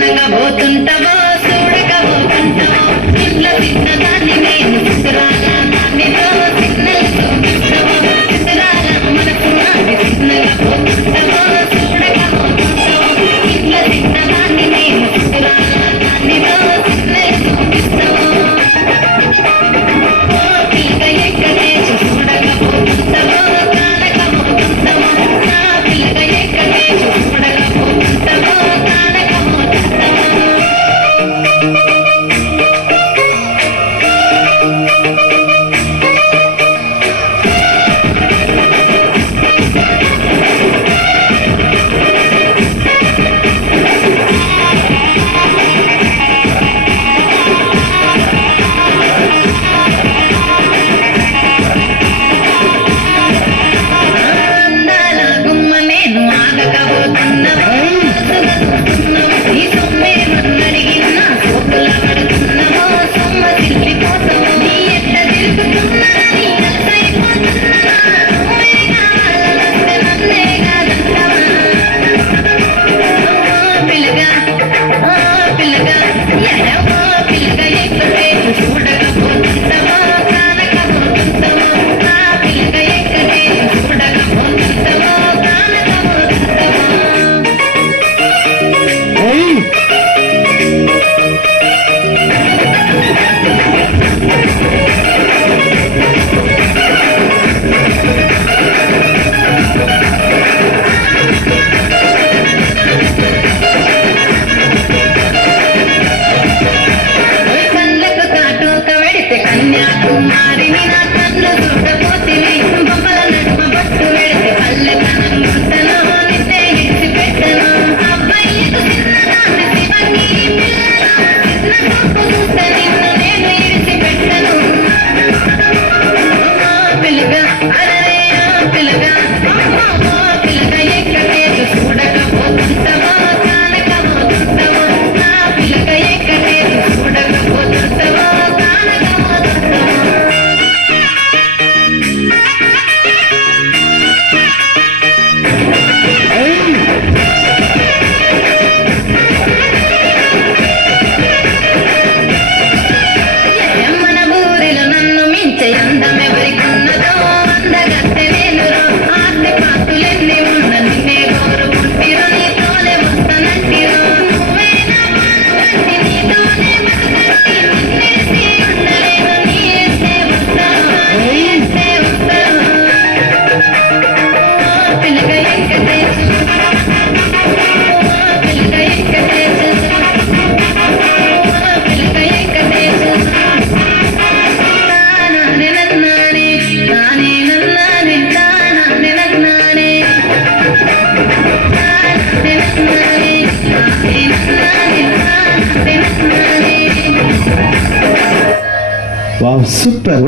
చిన్నగా పోతుంటావో చూడకపోతుంటావో ఇంట్లో చిన్నదాన్ని నేను చిత్రాల దానితో చిన్నలతో ఇస్తావో చిత్రాల మనసు నాది చిన్నగా పోతుంటావో చూడకపోతుంటావో ఇంట్లో చిన్నదాన్ని నేను చిత్రాల దానితో చిన్నలతో ఇస్తావో పిల్లగా ఎక్కడే చూడకపోతుంటావో కానకపోతుంటావో నా పిల్లగా ఎక్కడే చూడకపోతుంటావో అందాల గుమ్మ నేను ఆగకపోతున్నావో ఈ సొమ్మే నన్నడిగిన సోకుల పడుతున్నావో సొమ్మ తిరిగిపోతావో నీ ఎట్ట తిరుగుతున్నా నీ అలసైపోతున్నా నువ్వే కావాలనొస్తే నన్నే కాదంటావా పిల్లగా పిల్లగా ఎడవో పిల్లగా ఎక్కడే చూడకపోతుంటావో కానకపోతుంటావో నా పిల్లగా ఎక్కడే చూడకపోతుంటావో కానకపోతుంటావో కళ్ళకు కాటుక వెడితే కన్యాకుమారిని నా కన్ను చూడపోతివి బొమ్మల నడుమ బొట్టు వెడితే పల్లెతనం గుట్టను నిన్నే ఇడిచి పెట్టను అబ్బాయికు చిన్నదాన్ని శివంగి పిల్లలు చిన్న తప్పు చూస్తే నిన్ను నేను ఇడిచి పెట్టను పిల్లగా అరే పిల్లగా పిల్లగా ఎక్కడే చూడకపోతుంటావో కానకపోతుంటావో నా పిల్లగా ఎక్కడే చూడకపోతుంటావో కానకపోతుంటావో మన ఊరిలో నన్ను మించే అందం ఎవరికున్నదో అందగత్తె వేలురో ఆస్తి పాస్తులెన్ని ఉన్న నిన్నే కోరుకుంటిరో నీతోనే వస్తానంటిరో నువ్వే నా మానవంటి నీతోనే బతకంటి నిన్నేసి ఉండలేను నీ ఎస్తే వస్తాను నీ ఎస్తే వస్తాను పిల్లగా ఎక్కడే పిల్లగా ఎక్కడే పిల్లగా ఎక్కడే నానే నన్నానే నానే నన్నానే నానే నన్నానే నానే నన్నానే నానే నన్నానే నానే నన్నానే వావ్, సూపర్.